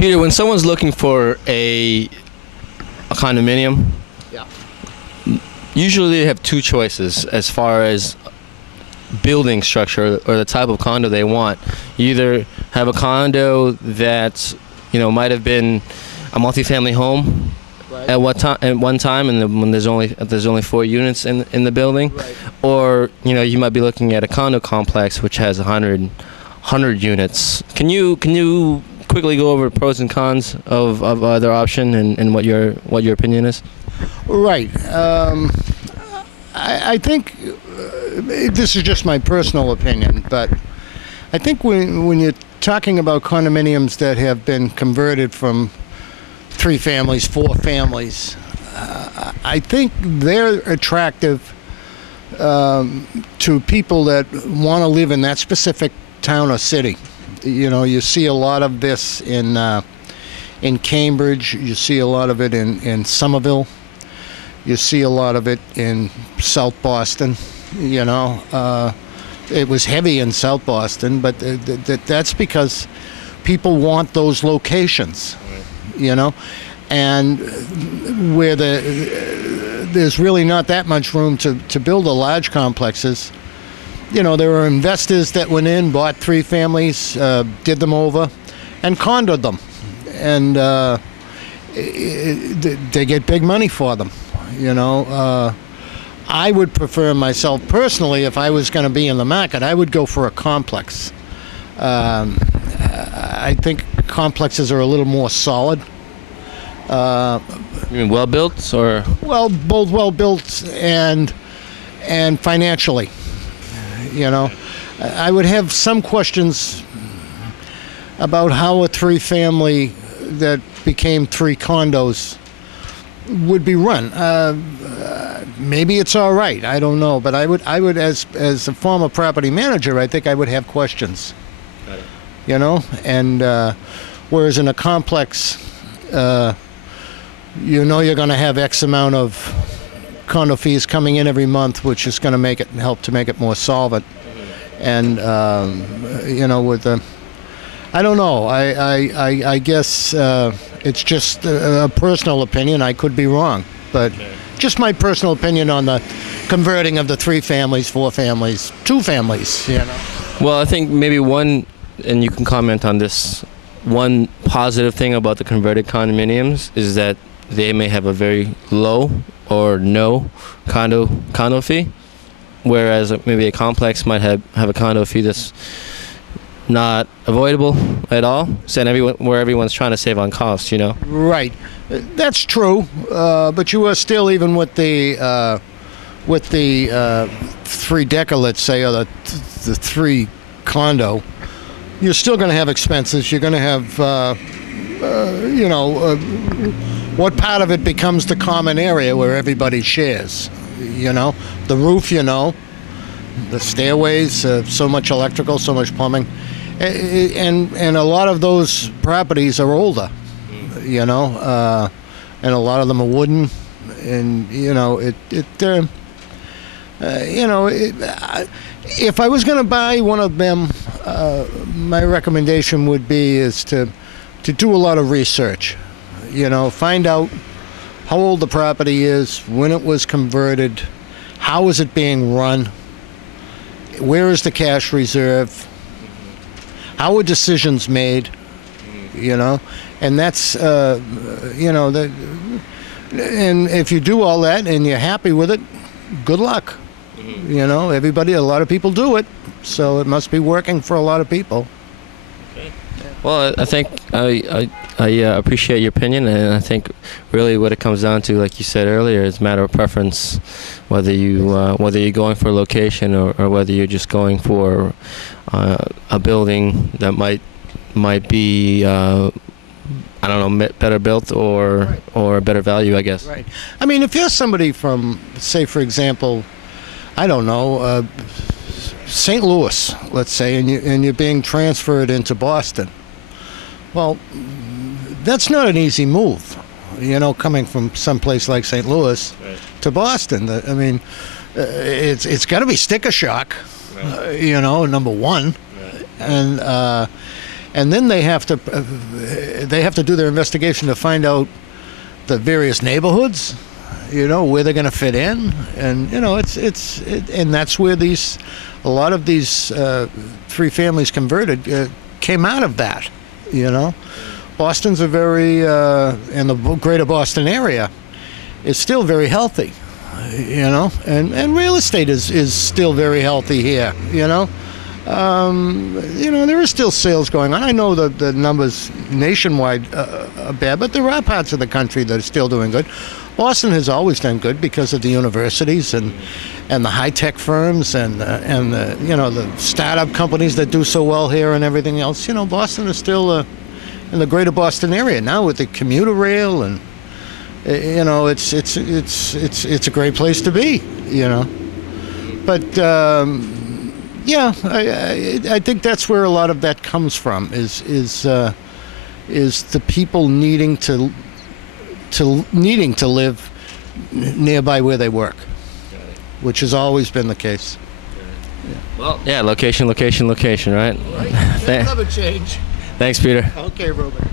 Peter, when someone's looking for a condominium, Yeah. usually they have two choices as far as building structure or the type of condo they want. You either have a condo that might have been a multifamily home Right. at one time, and then when there's only 4 units in the building, Right. or you might be looking at a condo complex which has 100 units. Can you quickly go over pros and cons of either option and what your opinion is? Right. I think this is just my personal opinion, but I think when you're talking about condominiums that have been converted from 3 families, 4 families, I think they're attractive to people that want to live in that specific town or city. You see a lot of this in Cambridge. You see a lot of it in Somerville. You see a lot of it in South Boston. It was heavy in South Boston, but that's because people want those locations. And where there's really not that much room to build the large complexes. There were investors that went in, bought 3 families, did them over, and condoed them, and they get big money for them. I would prefer myself personally, if I was going to be in the market, I would go for a complex. I think complexes are a little more solid. You mean well built or? Well, both well built and financially. I would have some questions about how a 3-family that became 3 condos would be run. Maybe it's all right. I don't know, but I would, as a former property manager, I think I would have questions. And whereas in a complex, you're going to have X amount of condo fees coming in every month, which is going to help to make it more solvent. And with the, I don't know. I guess it's just a personal opinion. I could be wrong, but just my personal opinion on the converting of the 3 families, 4 families, 2 families. Well, I think maybe one, and you can comment on this. One positive thing about the converted condominiums is that they may have a very low or no condo fee, whereas maybe a complex might have a condo fee that's not avoidable at all. So where everyone's trying to save on costs, Right, that's true. But you are still, even with the 3-decker, let's say, or the 3 condo, you're still going to have expenses. You're going to have, what part of it becomes the common area where everybody shares? The roof, the stairways, so much electrical, so much plumbing. And a lot of those properties are older, and a lot of them are wooden, and if I was going to buy one of them, my recommendation would be to do a lot of research. Find out how old the property is, when it was converted, how is it being run, where is the cash reserve, how are decisions made, and that's, and if you do all that and you're happy with it, good luck. A lot of people do it, so it must be working for a lot of people. Well, I think I appreciate your opinion, and I think really what it comes down to, like you said earlier, is a matter of preference, whether you're going for a location or whether you're just going for a building that might be I don't know, better built or better value, I guess. Right. I mean, if you're somebody from, say, for example, I don't know, St. Louis, let's say, and you're being transferred into Boston. Well, that's not an easy move, coming from someplace like St. Louis to Boston. I mean, it's got to be sticker shock, right. Number one. Right. And and then they have to do their investigation to find out the various neighborhoods, where they're going to fit in, and and that's where a lot of these 3 families converted came out of that. Boston's and the greater Boston area is still very healthy, and real estate is still very healthy here. There are still sales going on. I know the numbers nationwide are bad, but there are parts of the country that are still doing good. Boston has always done good because of the universities and the high-tech firms and the startup companies that do so well here and everything else. Boston is still in the greater Boston area now with the commuter rail, and it's a great place to be. But yeah, I think that's where a lot of that comes from is the people needing to live nearby where they work, which has always been the case. Well, yeah, location, right? Right. Never change. Thanks, Peter. Okay, Robert.